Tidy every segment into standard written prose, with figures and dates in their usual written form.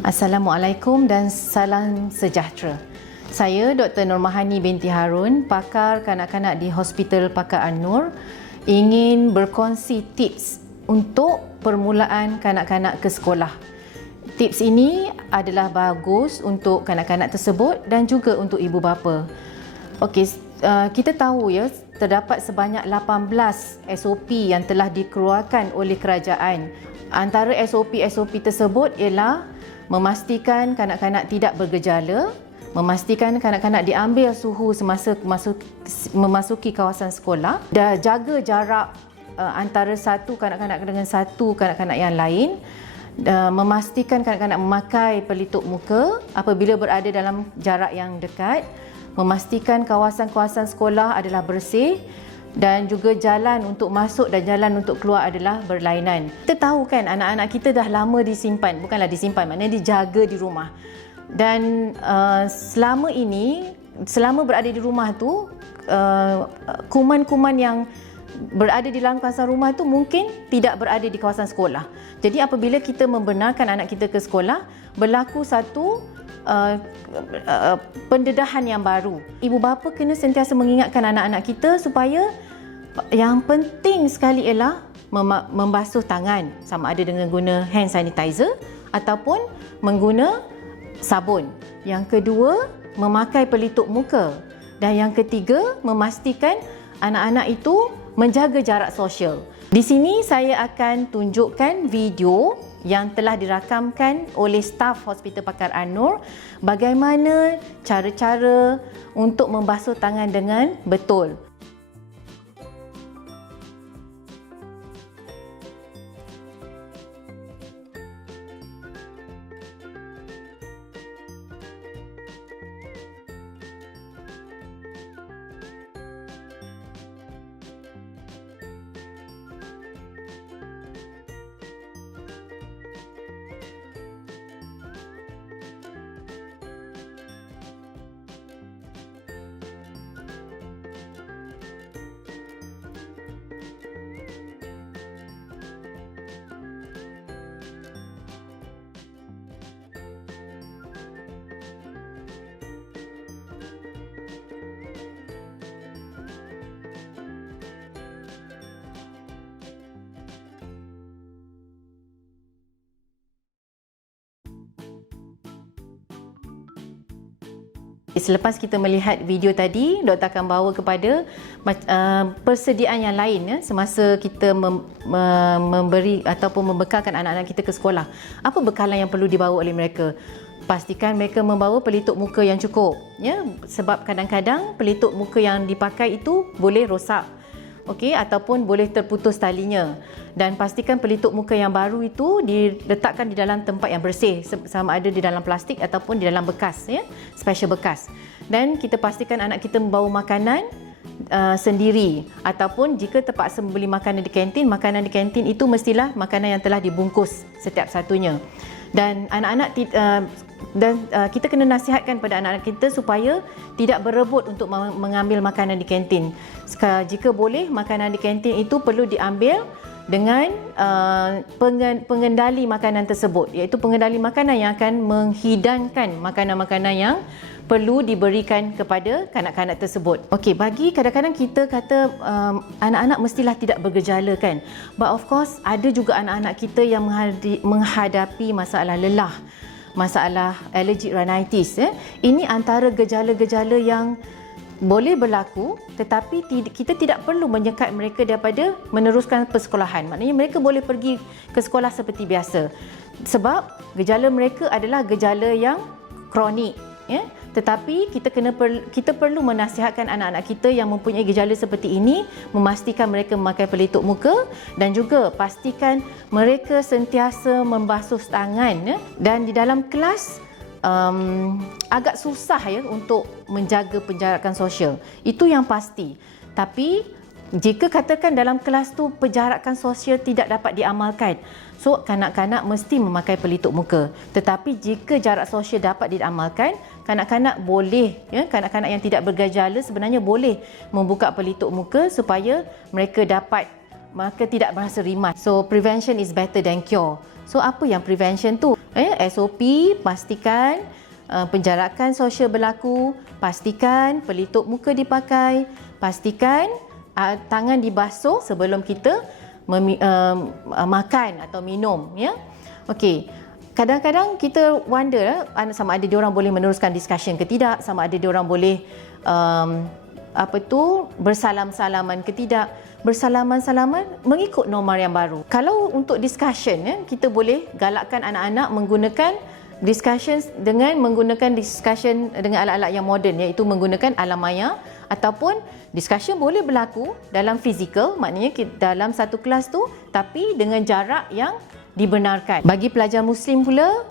Assalamualaikum dan salam sejahtera. Saya Dr. Nurmahani binti Harun, pakar kanak-kanak di Hospital Pakar An-Nur, ingin berkongsi tips untuk permulaan kanak-kanak ke sekolah. Tips ini adalah bagus untuk kanak-kanak tersebut dan juga untuk ibu bapa. Okey, kita tahu ya, terdapat sebanyak 18 SOP yang telah dikeluarkan oleh kerajaan. Antara SOP tersebut ialah memastikan kanak-kanak tidak bergejala, memastikan kanak-kanak diambil suhu semasa memasuki kawasan sekolah, dan jaga jarak antara satu kanak-kanak dengan satu kanak-kanak yang lain, memastikan kanak-kanak memakai pelitup muka apabila berada dalam jarak yang dekat, memastikan kawasan-kawasan sekolah adalah bersih, dan juga jalan untuk masuk dan jalan untuk keluar adalah berlainan. Kita tahu kan anak-anak kita dah lama disimpan, bukanlah disimpan, maknanya dijaga di rumah. Dan selama berada di rumah tu, kuman-kuman yang berada di dalam kawasan rumah tu mungkin tidak berada di kawasan sekolah. Jadi apabila kita membenarkan anak kita ke sekolah, berlaku satu pendedahan yang baru. Ibu bapa kena sentiasa mengingatkan anak-anak kita supaya yang penting sekali ialah membasuh tangan, sama ada dengan guna hand sanitizer ataupun mengguna sabun. Yang kedua, memakai pelitup muka. Dan yang ketiga, memastikan anak-anak itu menjaga jarak sosial. Di sini saya akan tunjukkan video yang telah dirakamkan oleh staf Hospital Pakar An-Nur bagaimana cara-cara untuk membasuh tangan dengan betul. Selepas kita melihat video tadi, doktor akan bawa kepada persediaan yang lain ya, semasa kita memberi ataupun membekalkan anak-anak kita ke sekolah. Apa bekalan yang perlu dibawa oleh mereka? Pastikan mereka membawa pelitup muka yang cukup ya, sebab kadang-kadang pelitup muka yang dipakai itu boleh rosak, okey, ataupun boleh terputus talinya. Dan pastikan pelitup muka yang baru itu diletakkan di dalam tempat yang bersih, sama ada di dalam plastik ataupun di dalam bekas ya, special bekas. Dan kita pastikan anak kita membawa makanan sendiri, ataupun jika terpaksa membeli makanan di kantin itu mestilah makanan yang telah dibungkus setiap satunya. Dan anak-anak kita kena nasihatkan pada anak-anak kita supaya tidak berebut untuk mengambil makanan di kantin. Jika boleh, makanan di kantin itu perlu diambil dengan pengendali makanan tersebut, iaitu pengendali makanan yang akan menghidangkan makanan-makanan yang perlu diberikan kepada kanak-kanak tersebut. Okey, bagi kadang-kadang kita kata anak-anak mestilah tidak bergejala kan. But of course ada juga anak-anak kita yang menghadapi masalah lelah, masalah allergic rhinitis. Ini antara gejala-gejala yang boleh berlaku, tetapi kita tidak perlu menyekat mereka daripada meneruskan persekolahan. Maknanya mereka boleh pergi ke sekolah seperti biasa. Sebab gejala mereka adalah gejala yang kronik ya. Tetapi kita perlu menasihatkan anak-anak kita yang mempunyai gejala seperti ini, memastikan mereka memakai pelitup muka dan juga pastikan mereka sentiasa membasuh tangan ya. Dan di dalam kelas agak susah ya untuk menjaga penjarakan sosial. Itu yang pasti. Tapi jika katakan dalam kelas tu penjarakan sosial tidak dapat diamalkan, so kanak-kanak mesti memakai pelitup muka. Tetapi jika jarak sosial dapat diamalkan, kanak-kanak boleh ya, kanak-kanak yang tidak bergejala sebenarnya boleh membuka pelitup muka supaya mereka tidak merasa rimas. So prevention is better than cure. So apa yang prevention tu? SOP, pastikan penjarakan sosial berlaku, pastikan pelitup muka dipakai, pastikan tangan dibasuh sebelum kita makan atau minum, ya. Okey. Kadang-kadang kita wonder sama ada diorang boleh meneruskan discussion ke tidak, sama ada diorang boleh bersalam-salaman ke tidak. Bersalaman-salaman mengikut norma yang baru. Kalau untuk discussion, kita boleh galakkan anak-anak menggunakan discussion dengan alat-alat yang moden, iaitu menggunakan alam maya, ataupun discussion boleh berlaku dalam fizikal, maknanya dalam satu kelas tu, tapi dengan jarak yang dibenarkan. Bagi pelajar Muslim pula,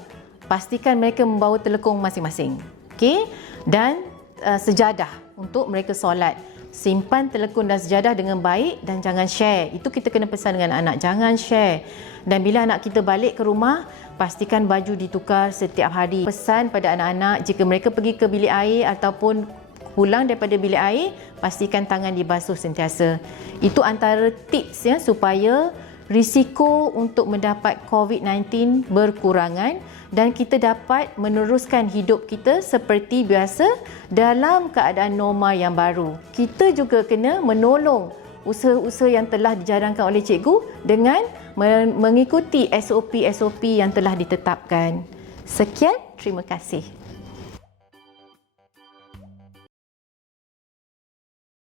pastikan mereka membawa telekung masing-masing. Okey, dan sejadah untuk mereka solat. Simpan telekung dan sejadah dengan baik dan jangan share. Itu kita kena pesan dengan anak, jangan share. Dan bila anak kita balik ke rumah, pastikan baju ditukar setiap hari. Pesan pada anak-anak, jika mereka pergi ke bilik air ataupun pulang daripada bilik air, pastikan tangan dibasuh sentiasa. Itu antara tips supaya risiko untuk mendapat COVID-19 berkurangan dan kita dapat meneruskan hidup kita seperti biasa dalam keadaan norma yang baru. Kita juga kena menolong usaha-usaha yang telah dijalankan oleh cikgu dengan mengikuti SOP-SOP yang telah ditetapkan. Sekian, terima kasih.